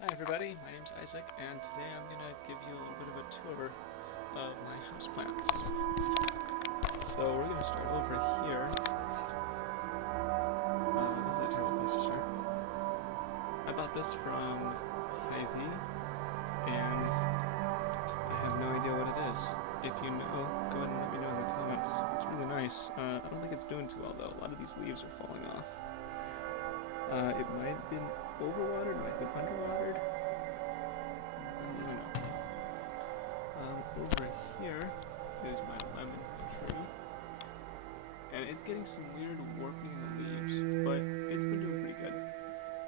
Hi everybody, my name's Isaac, and today I'm going to give you a little bit of a tour of my houseplants. So we're going to start over here. This is a terrible place to start. I bought this from Hy-Vee, and I have no idea what it is. If you know, go ahead and let me know in the comments. It's really nice. I don't think it's doing too well though. A lot of these leaves are falling off. It might have been overwatered, might have been underwatered. I don't really know. Over here is my lemon tree. And it's getting some weird warping in the leaves, but it's been doing pretty good.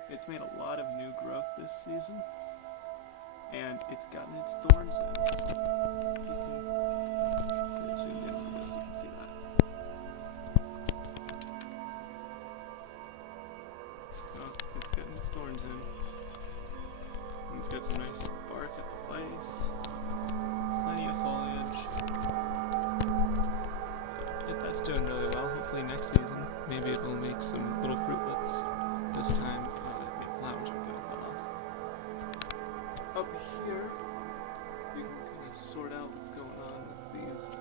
It's made a lot of new growth this season, and it's gotten its thorns in. You can zoom in on this, you can see that. It's getting its thorns in. And it's got some nice bark at the place. Plenty of foliage. That's doing really well. Hopefully next season, maybe it will make some little fruitlets. This time, make flowers with it fall off. Up here, you can kind of sort out what's going on with these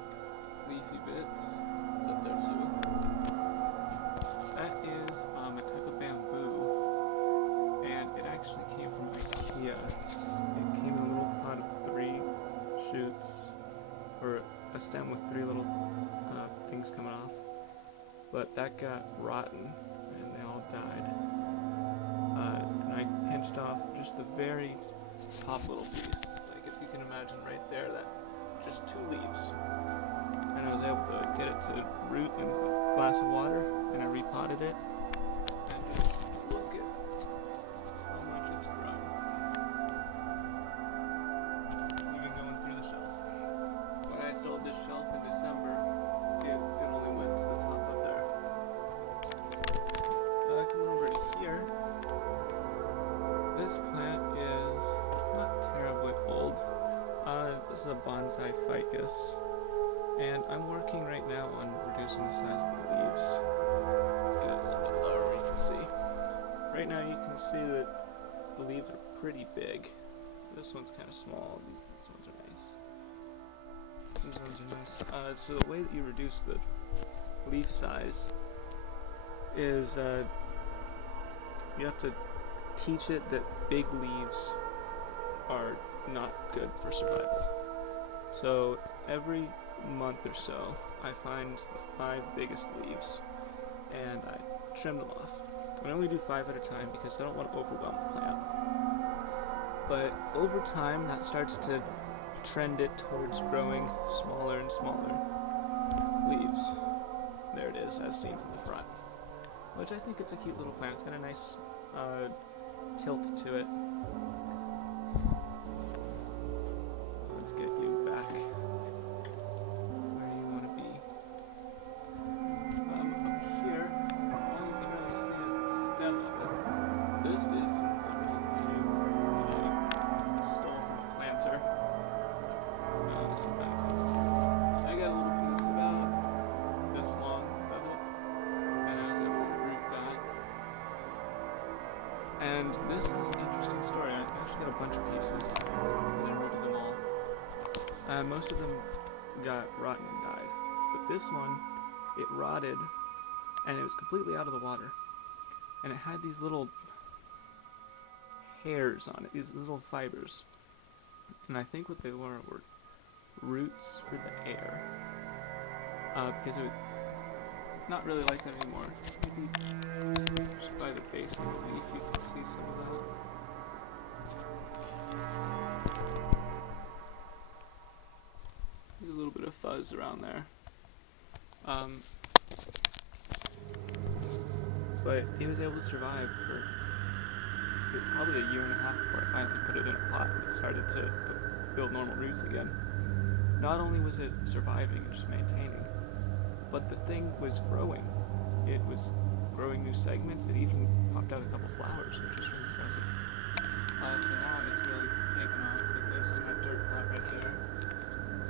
leafy bits. It's up there too. That is a type of bamboo, and it actually came from IKEA. It came in a little pot of 3 shoots, or a stem with 3 little things coming off. But that got rotten, and they all died. And I pinched off just the very top little piece, like if you can imagine right there, that just 2 leaves. And I was able to get it to root in a glass of water, and I repotted it. And just look at how much it's grown. It's even going through the shelf. When I installed this shelf in December, it only went to the top up there. Coming over to here, this plant is not terribly old. This is a bonsai ficus, and I'm working right now on reducing the size of the leaves. Let's get it a little bit lower where you can see. Right now you can see that the leaves are pretty big. This one's kind of small. These ones are nice. These ones are nice. So the way that you reduce the leaf size is you have to teach it that big leaves are not good for survival. So every month or so, I find the 5 biggest leaves and I trim them off. I only do 5 at a time because I don't want to overwhelm the plant. But over time, that starts to trend it towards growing smaller and smaller leaves. There it is, as seen from the front. Which I think it's a cute little plant. It's got a nice tilt to it. Let's get you back where you want to be. Up here, all you can really see is the stem of it. This is a wonderful shoe I stole from a planter. This is about it. I got a little piece about this long of it, and I was able to root that. And this is an interesting story. I actually got a bunch of pieces, and I rooted them all. Most of them got rotten and died, but this one, it rotted, and it was completely out of the water. And it had these little hairs on it, these little fibers. And I think what they were roots for the air. Because it's not really like that anymore. Maybe just by the base of the leaf you can see some of that. There's a little bit of fuzz around there. But it was able to survive for probably a year and a half before I finally put it in a pot and it started to build normal roots again. Not only was it surviving and just maintaining, but the thing was growing. It was growing new segments. It even popped out a couple flowers, which was really impressive. So now it's really taken off. It lives in that dirt pot right there.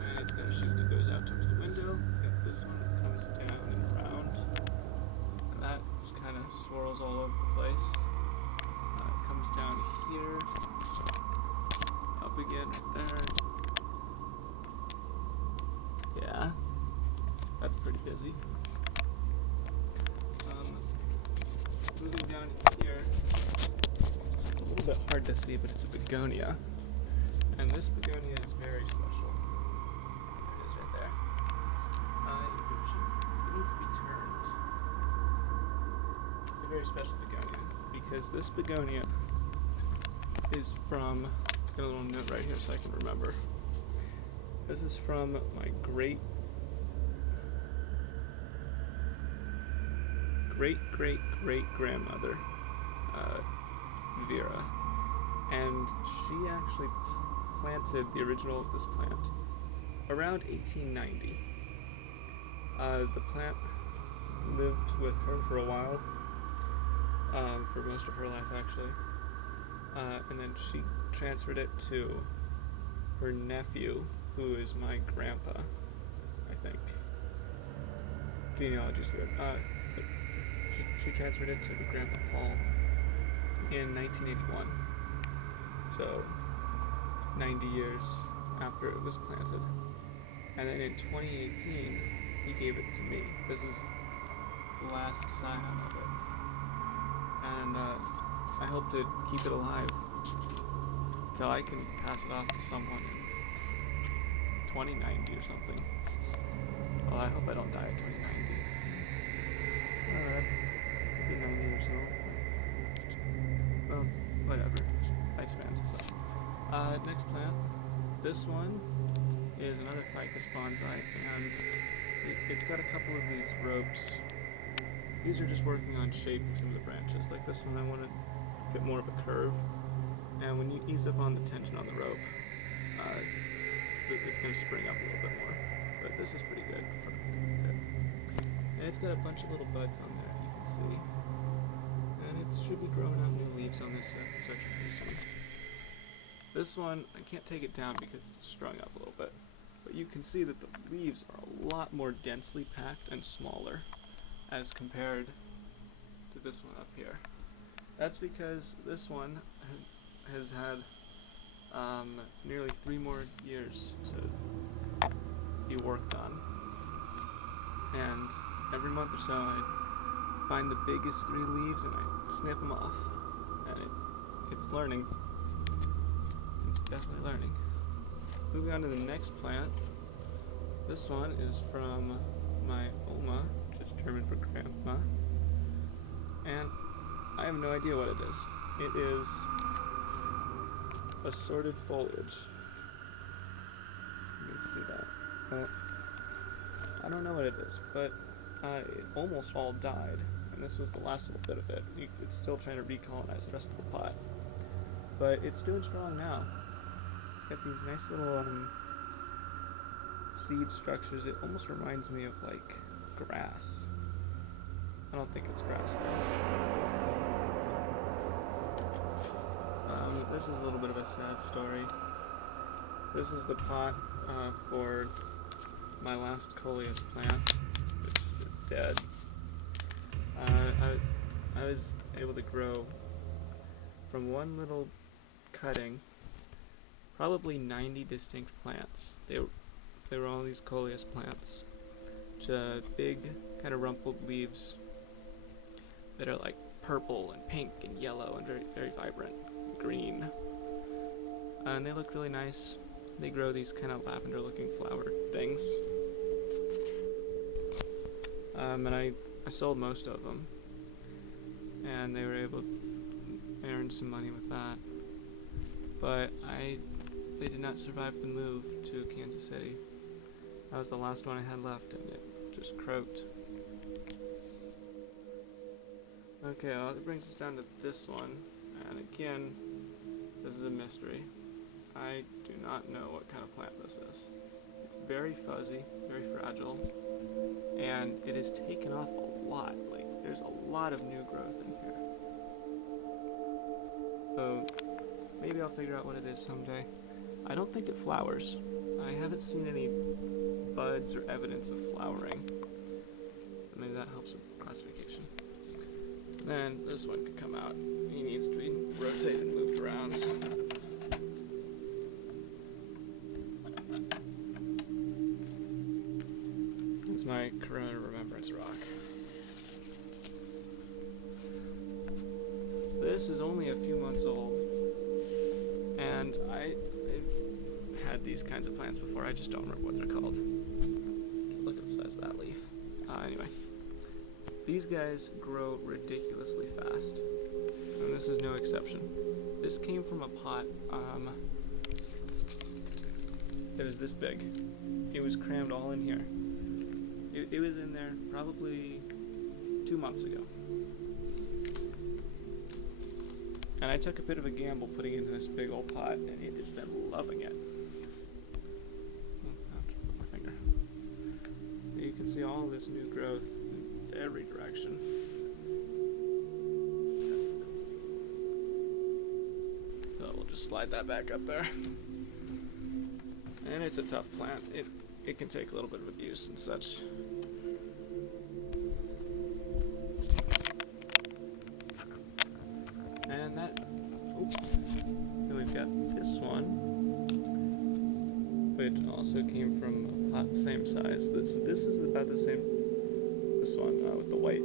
And it's got a shoot that goes out towards the window. It's got this one that comes down and around. And that just kind of swirls all over the place. It comes down here. Up again right there. Yeah, that's pretty busy. Moving down here, it's a little bit hard to see, but it's a begonia. And this begonia is very special. There it is right there. It needs to be turned. A very special begonia, because this begonia is from, I've got a little note right here so I can remember. This is from my great grandmother, Vera, and she actually planted the original of this plant around 1890. The plant lived with her for a while, for most of her life actually, and then she transferred it to her nephew, who is my grandpa, I think. Genealogy's weird. But she transferred it to Grandpa Paul in 1981. So 90 years after it was planted. And then in 2018, he gave it to me. This is the last scion of it. And I hope to keep it alive till I can pass it off to someone in 2090 or something. Well, I hope I don't die at 2090. I'll be 90 or so. Well, whatever. Lifespan's and stuff. Next plant. This one is another ficus bonsai, and it's got a couple of these ropes. These are just working on shaping some of the branches. Like this one, I want to get more of a curve. And when you ease up on the tension on the rope, it's going to spring up a little bit more. But this is pretty good. And it's got a bunch of little buds on there, if you can see. And it should be growing out new leaves on this section pretty soon. This one, I can't take it down because it's strung up a little bit. But you can see that the leaves are a lot more densely packed and smaller as compared to this one up here. That's because this one has had nearly 3 more years to be worked on. And every month or so I find the biggest 3 leaves and I snip them off. And it's learning. It's definitely learning. Moving on to the next plant. This one is from my Oma, which is German for grandma. And I have no idea what it is. It is assorted foliage. You can see that. But I don't know what it is, but it almost all died, and this was the last little bit of it. It's still trying to recolonize the rest of the pot, but it's doing strong now. It's got these nice little seed structures. It almost reminds me of like grass. I don't think it's grass though. This is a little bit of a sad story. This is the pot for my last coleus plant, which is dead. I was able to grow from one little cutting probably 90 distinct plants. They were all these coleus plants, big kind of rumpled leaves that are like purple and pink and yellow and very, very vibrant green. And they look really nice. They grow these kind of lavender looking flower things. And I sold most of them, and they were able to earn some money with that. But they did not survive the move to Kansas City. That was the last one I had left, and it just croaked. Okay, well, it brings us down to this one, and again, this is a mystery. I do not know what kind of plant this is. It's very fuzzy, very fragile, and it has taken off a lot. Like, there's a lot of new growth in here. So, maybe I'll figure out what it is someday. I don't think it flowers. I haven't seen any buds or evidence of flowering. Maybe that helps with classification. Then this one could come out. He needs to be rotated my Corona Remembrance rock. This is only a few months old, and I've had these kinds of plants before. I just don't remember what they're called. Look at the size of that leaf. Anyway, these guys grow ridiculously fast, and this is no exception. This came from a pot. It was this big. It was crammed all in here. It was in there probably 2 months ago. And I took a bit of a gamble putting it in this big old pot, and it has been loving it. Ouch, my finger. You can see all this new growth in every direction. So we'll just slide that back up there. And it's a tough plant. It can take a little bit of abuse and such. And that, then we've got this one, which also came from a pot same size. This is about the same, this one with the white.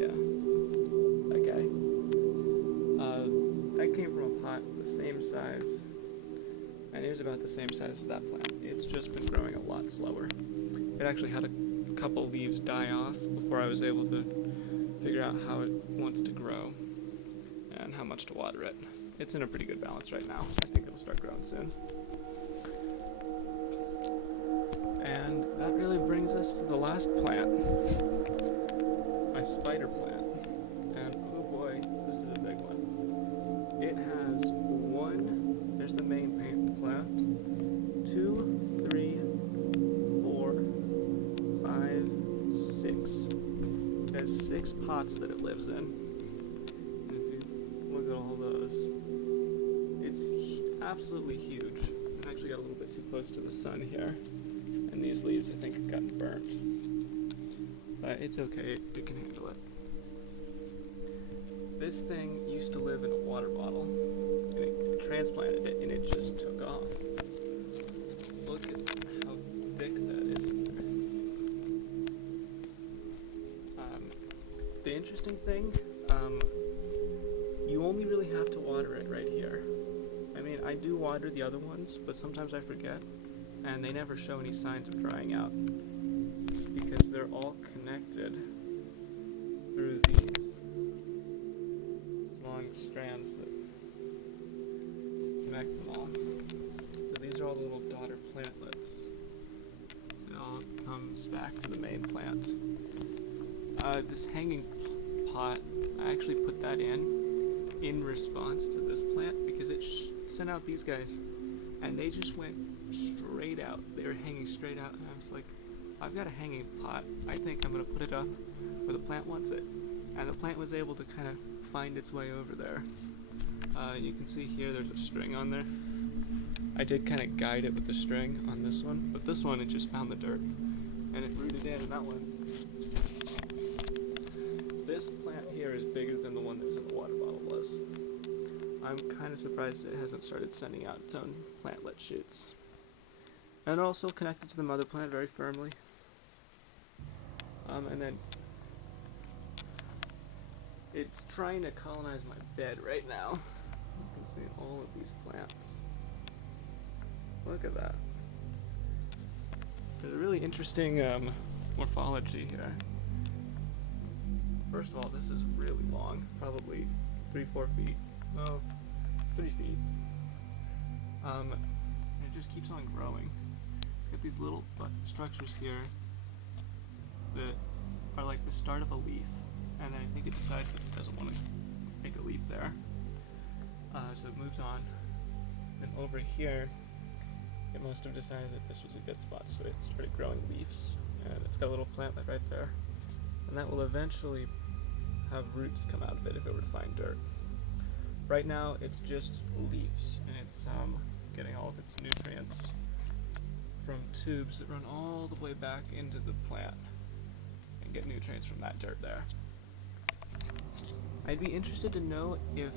Yeah, that guy. That came from a pot the same size, and it was about the same size as that plant. It's just been growing a lot slower. It actually had a couple leaves die off before I was able to figure out how it wants to grow and how much to water it. It's in a pretty good balance right now. I think it'll start growing soon. And that really brings us to the last plant, my spider plant. And oh boy, this is a big one. It has there's the main plant, 2, 3, 4, 5, 6. It has 6 pots that it lives in. And if you look at all those, it's absolutely huge. I actually got a little bit too close to the sun here, and these leaves I think have gotten burnt. But it's okay, it can handle it. This thing used to live in a water bottle, and it transplanted it, and it just took off. Look at how thick that is in there. The interesting thing, you only really have to water it right here. I mean, I do water the other ones, but sometimes I forget, and they never show any signs of drying out, because they're all connected through these long strands that connect them all. So these are all the little daughter plantlets. It all comes back to the main plant. This hanging pot, I actually put that in response to this plant because it sent out these guys, and they just went straight out. They were hanging straight out, and I was like, I've got a hanging pot. I think I'm going to put it up where the plant wants it. And the plant was able to kind of find its way over there. You can see here there's a string on there. I did kind of guide it with the string on this one, but this one it just found the dirt and it rooted in, and that one. This plant here is bigger than the one that was in the water bottle was. I'm kind of surprised it hasn't started sending out its own plantlet shoots. And also connected to the mother plant very firmly. And then it's trying to colonize my bed right now. You can see all of these plants. Look at that. There's a really interesting morphology here. First of all, this is really long, probably 3-4 feet. Oh, 3 feet. And it just keeps on growing. It's got these little structures here that are like the start of a leaf, and then I think it decides that it doesn't want to make a leaf there. So it moves on. And over here, it must have decided that this was a good spot, so it started growing leaves. And it's got a little plantlet right there. And that will eventually have roots come out of it if it were to find dirt. Right now, it's just leaves, and it's getting all of its nutrients from tubes that run all the way back into the plant and get nutrients from that dirt there. I'd be interested to know if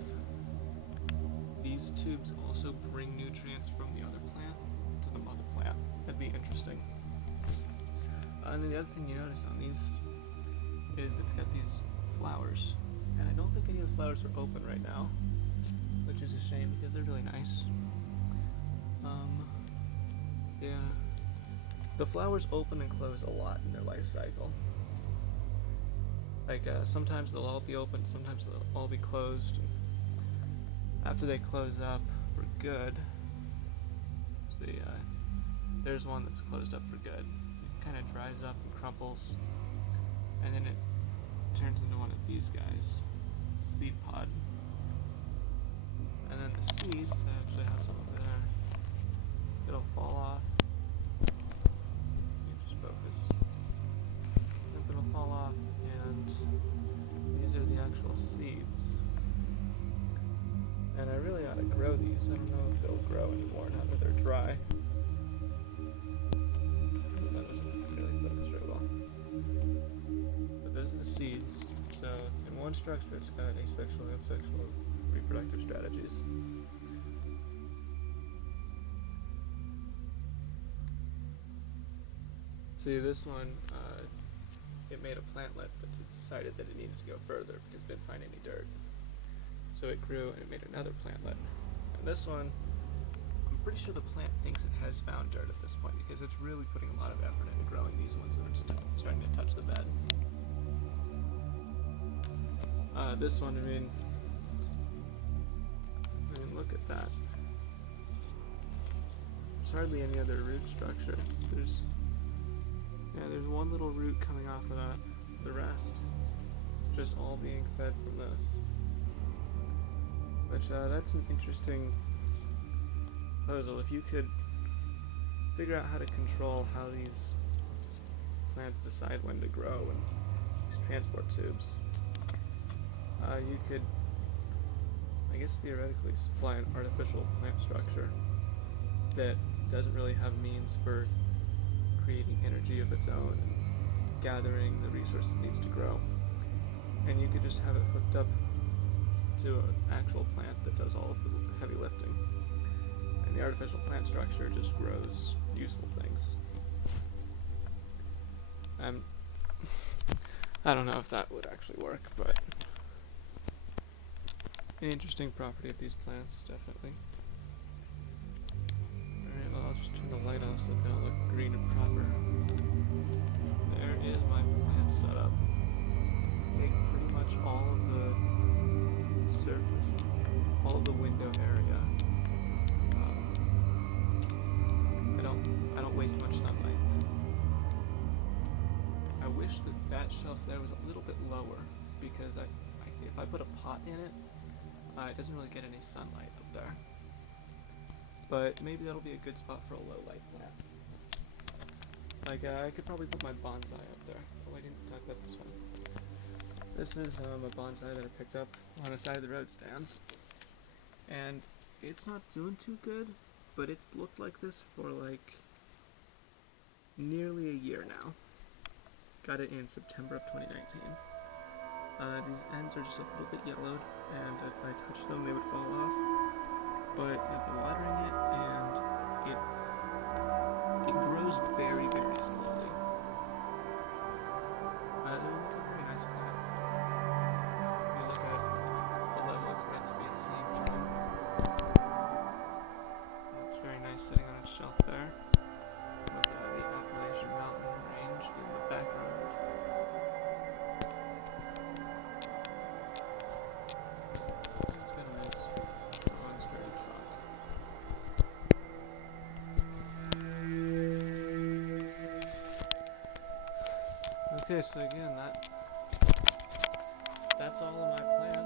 these tubes also bring nutrients from the other plant to the mother plant. That'd be interesting. And then the other thing you notice on these is it's got these flowers. And I don't think any of the flowers are open right now, which is a shame because they're really nice. Yeah. The flowers open and close a lot in their life cycle. Like, sometimes they'll all be open, sometimes they'll all be closed. After they close up for good, see, there's one that's closed up for good. It kind of dries up and crumples, and then it turns into one of these guys, seed pod. And then the seeds, I actually have some over there. It'll fall off. You just focus. Yep, it'll fall off, and these are the actual seeds. And I really ought to grow these. I don't know if they'll grow anymore now that they're dry. That doesn't really focus very well. But those are the seeds. So in one structure it's got asexual and sexual reproductive strategies. See, this one, it made a plantlet, but it decided that it needed to go further because it didn't find any dirt. So it grew and it made another plantlet. And this one, I'm pretty sure the plant thinks it has found dirt at this point because it's really putting a lot of effort into growing these ones that are starting to touch the bed. This one, I mean, look at that. There's hardly any other root structure. There's one little root coming off of that. The rest is just all being fed from this. Which, that's an interesting proposal. If you could figure out how to control how these plants decide when to grow and these transport tubes, you could, I guess, theoretically supply an artificial plant structure that doesn't really have means for creating energy of its own and gathering the resource it needs to grow. And you could just have it hooked up to an actual plant that does all of the heavy lifting. And the artificial plant structure just grows useful things. I don't know if that would actually work, but an interesting property of these plants, definitely. Alright, well, I'll just turn the light off so that they'll look green and proper. There is my plant setup. Take pretty much all of the surface, all of the window area. I don't waste much sunlight. I wish that shelf there was a little bit lower because if I put a pot in it, it doesn't really get any sunlight up there. But maybe that'll be a good spot for a low light plant. Like, I could probably put my bonsai up there. Oh, I didn't talk about this one. This is a bonsai that I picked up on the side of the road stands. And it's not doing too good, but it's looked like this for like nearly a year now. Got it in September of 2019. These ends are just a little bit yellowed, and if I touch them, they would fall off. But I've been watering it, and it grows very, very slowly. It's a pretty nice plant. If you look at it from the level it's meant to be seen from. It looks very nice sitting on its shelf there, with the Appalachian Mountain Range in the background. It's got a nice, strong, sturdy trunk. Okay, so again, that's all of my plants.